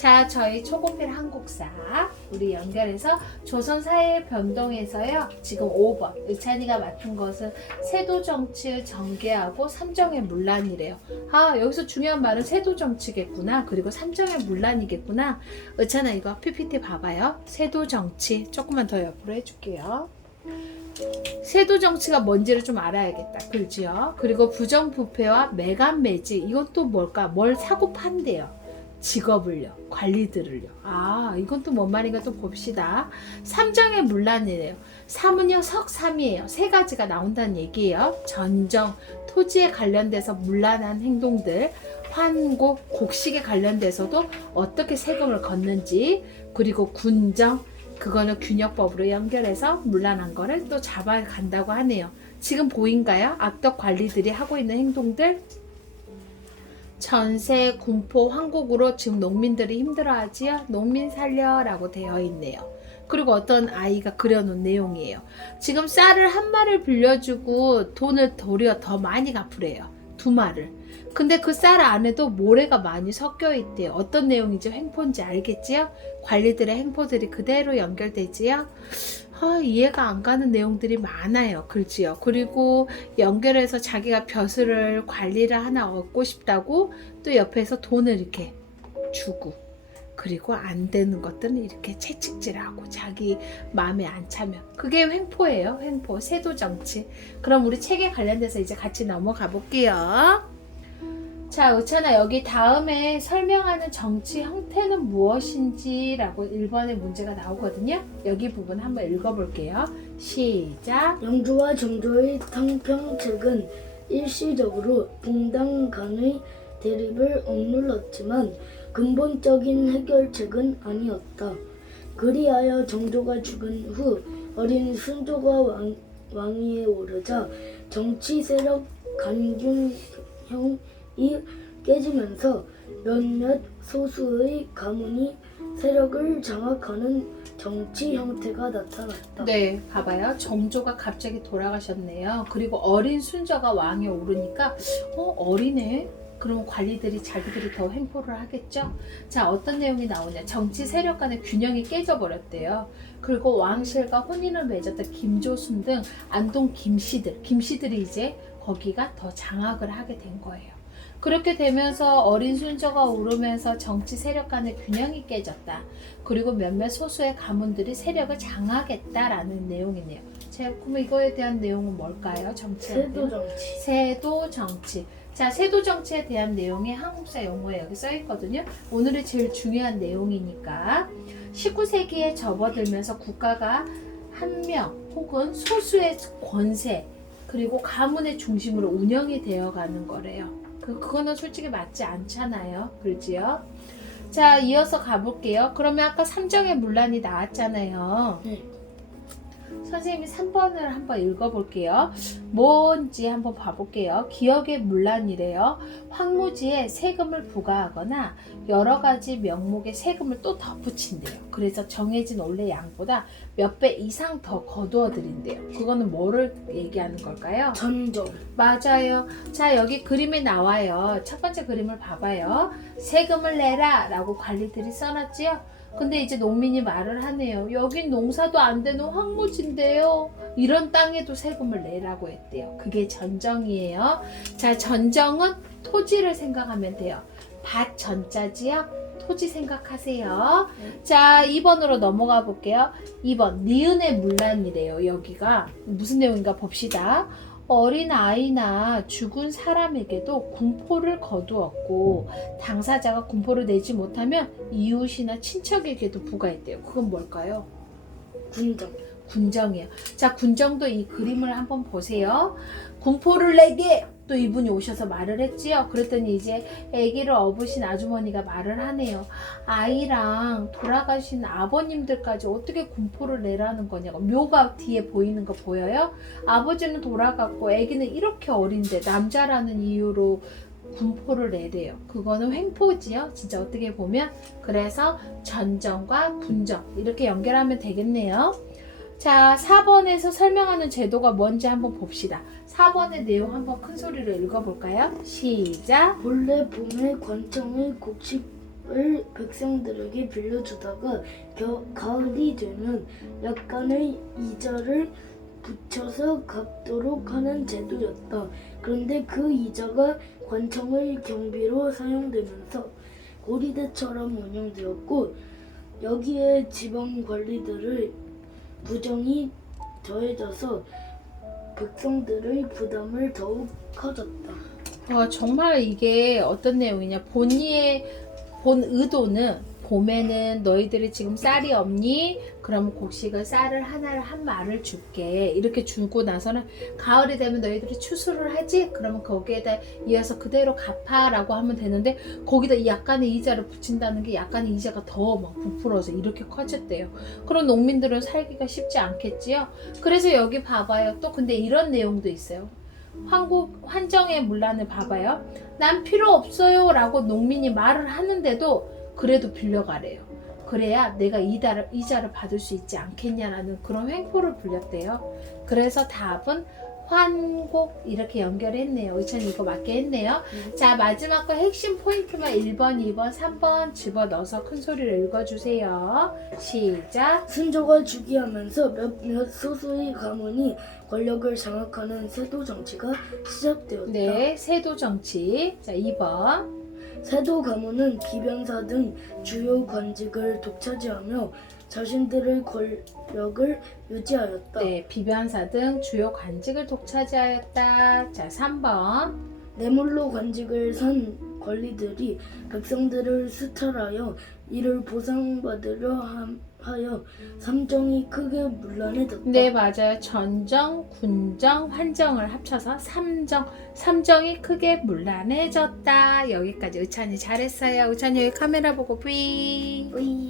자, 저희 초고필 한국사 우리 연결해서 조선사회 변동에서요. 지금 5번 의찬이가 맡은 것은 세도정치 전개하고 삼정의 문란이래요. 아, 여기서 중요한 말은 세도정치겠구나. 그리고 삼정의 문란이겠구나. 의찬아 이거 PPT 봐봐요. 세도정치 조금만 더 옆으로 해줄게요. 세도정치가 뭔지를 좀 알아야겠다. 그렇지요? 그리고 부정부패와 매간매직 이건 또 뭘까? 뭘 사고 판대요. 직업을요, 관리들을요. 아, 이건 또 뭔 말인가 또 봅시다. 삼정의 문란이래요. 삼은요, 석삼이에요. 세 가지가 나온다는 얘기예요. 전정, 토지에 관련돼서 문란한 행동들, 환고, 곡식에 관련돼서도 어떻게 세금을 걷는지, 그리고 군정, 그거는 균역법으로 연결해서 문란한 거를 또 잡아간다고 하네요. 지금 보인가요? 악덕 관리들이 하고 있는 행동들. 전세, 군포, 황곡으로 지금 농민들이 힘들어하지요. 농민 살려라고 되어 있네요. 그리고 어떤 아이가 그려놓은 내용이에요. 지금 쌀을 한 마리를 빌려주고 돈을 도리어 더 많이 갚으래요. 2마리를. 근데 그 쌀 안에도 모래가 많이 섞여 있대요. 어떤 내용인지 횡포인지 알겠지요? 관리들의 행포들이 그대로 연결되지요? 이해가 안 가는 내용들이 많아요. 그렇지요. 그리고 연결해서 자기가 벼슬을 관리를 하나 얻고 싶다고 또 옆에서 돈을 이렇게 주고, 그리고 안 되는 것들은 이렇게 채찍질하고 자기 마음에 안 차면 그게 횡포예요. 횡포, 세도정치. 그럼 우리 책에 관련돼서 이제 같이 넘어가 볼게요. 자, 의찬아 여기 다음에 설명하는 정치 형태는 무엇인지 라고 1번의 문제가 나오거든요. 여기 부분 한번 읽어볼게요. 시작. 영조와 정조의 탕평책은 일시적으로 동당 간의 대립을 억눌렀지만 근본적인 해결책은 아니었다. 그리하여 정조가 죽은 후 어린 순조가 왕위에 오르자 정치 세력 간균형이 깨지면서 몇몇 소수의 가문이 세력을 장악하는 정치 형태가 나타났다. 네, 봐봐요. 정조가 갑자기 돌아가셨네요. 그리고 어린 순조가 왕에 오르니까 어리네. 그러면 관리들이 자기들이 더 횡포를 하겠죠. 자, 어떤 내용이 나오냐. 정치 세력 간의 균형이 깨져버렸대요. 그리고 왕실과 혼인을 맺었던 김조순 등 안동 김씨들이 이제 거기가 더 장악을 하게 된 거예요. 그렇게 되면서 어린 순조가 오르면서 정치 세력 간의 균형이 깨졌다. 그리고 몇몇 소수의 가문들이 세력을 장악했다라는 내용이네요. 자, 그럼 이거에 대한 내용은 뭘까요? 세도정치. 세도정치. 자, 세도정치에 대한 내용이 한국사 용어에 여기 써 있거든요. 오늘의 제일 중요한 내용이니까 19세기에 접어들면서 국가가 한 명 혹은 소수의 권세 그리고 가문의 중심으로 운영이 되어가는 거래요. 그거는 솔직히 맞지 않잖아요. 그렇지요? 자, 이어서 가볼게요. 그러면 아까 삼정의 문란이 나왔잖아요. 네. 선생님이 3번을 한번 읽어볼게요. 뭔지 한번 봐볼게요. 기억의 문란이래요. 황무지에 세금을 부과하거나 여러 가지 명목의 세금을 또 덧붙인대요. 그래서 정해진 원래 양보다 몇 배 이상 더 거두어 드린대요. 그거는 뭐를 얘기하는 걸까요? 전정. 맞아요. 자, 여기 그림이 나와요. 첫 번째 그림을 봐봐요. 세금을 내라 라고 관리들이 써놨지요. 근데 이제 농민이 말을 하네요. 여긴 농사도 안 되는 황무지인데요. 이런 땅에도 세금을 내라고 했대요. 그게 전정이에요. 자, 전정은 토지를 생각하면 돼요. 밭 전자지요? 토지 생각하세요. 자, 2번으로 넘어가 볼게요. 2번 니은의 문란이래요. 여기가 무슨 내용인가 봅시다. 어린 아이나 죽은 사람에게도 군포를 거두었고 당사자가 군포를 내지 못하면 이웃이나 친척에게도 부과했대요. 그건 뭘까요? 군정. 군정이에요. 자, 군정도 이 그림을 한번 보세요. 군포를 내게 또 이분이 오셔서 말을 했지요. 그랬더니 이제 아기를 업으신 아주머니가 말을 하네요. 아이랑 돌아가신 아버님들까지 어떻게 군포를 내라는 거냐고. 묘가 뒤에 보이는 거 보여요? 아버지는 돌아갔고 아기는 이렇게 어린데 남자라는 이유로 군포를 내래요. 그거는 횡포지요. 진짜 어떻게 보면. 그래서 전정과 군정 이렇게 연결하면 되겠네요. 자, 4번에서 설명하는 제도가 뭔지 한번 봅시다. 4번의 내용 한번 큰 소리로 읽어볼까요? 시작. 본래 봄에 관청의 곡식 대립을 백성들에게 빌려주다가 가을이 되면 약간의 이자를 붙여서 갚도록 하는 제도였다. 그런데 그 이자가 관청의 경비로 사용되면서 고리대처럼 운영되었고 여기에 지방 관리들의 부정이 더해져서 백성들의 부담을 더욱 커졌다. 정말 이게 어떤 내용이냐. 본 의도는 봄에는 너희들이 지금 쌀이 없니? 그러면 곡식을 쌀을 하나를 한 말을 줄게. 이렇게 주고 나서는 가을이 되면 너희들이 추수를 하지? 그러면 거기에다 이어서 그대로 갚아라고 하면 되는데 거기다 약간의 이자를 붙인다는 게 약간의 이자가 더 막 부풀어서 이렇게 커졌대요. 그럼 농민들은 살기가 쉽지 않겠지요? 그래서 여기 봐봐요. 또 근데 이런 내용도 있어요. 환정의 문란을 봐봐요. 난 필요 없어요 라고 농민이 말을 하는데도 그래도 빌려가래요. 그래야 내가 이자를 받을 수 있지 않겠냐라는 그런 횡포를 불렸대요. 그래서 답은 환곡 이렇게 연결했네요. 의찬이 이거 맞게 했네요. 자, 마지막 거 핵심 포인트만 1번, 2번, 3번 집어넣어서 큰 소리로 읽어주세요. 시작. 순조가 즉위하면서 몇몇 소수의 가문이 권력을 장악하는 세도 정치가 시작되었다. 네, 세도 정치. 자, 2번. 세도 가문은 비변사 등 주요 관직을 독차지하며 자신들의 권력을 유지하였다. 네, 비변사 등 주요 관직을 독차지하였다. 자, 3번. 뇌물로 관직을 산 관리들이 백성들을 수탈하여 이를 보상받으려 하여 삼정이 크게 문란해졌다. 네, 맞아요. 전정, 군정, 환정을 합쳐서 삼정이 크게 문란해졌다. 여기까지 의찬이 잘했어요. 의찬이 여기 카메라 보고 뿌이. 뿌이.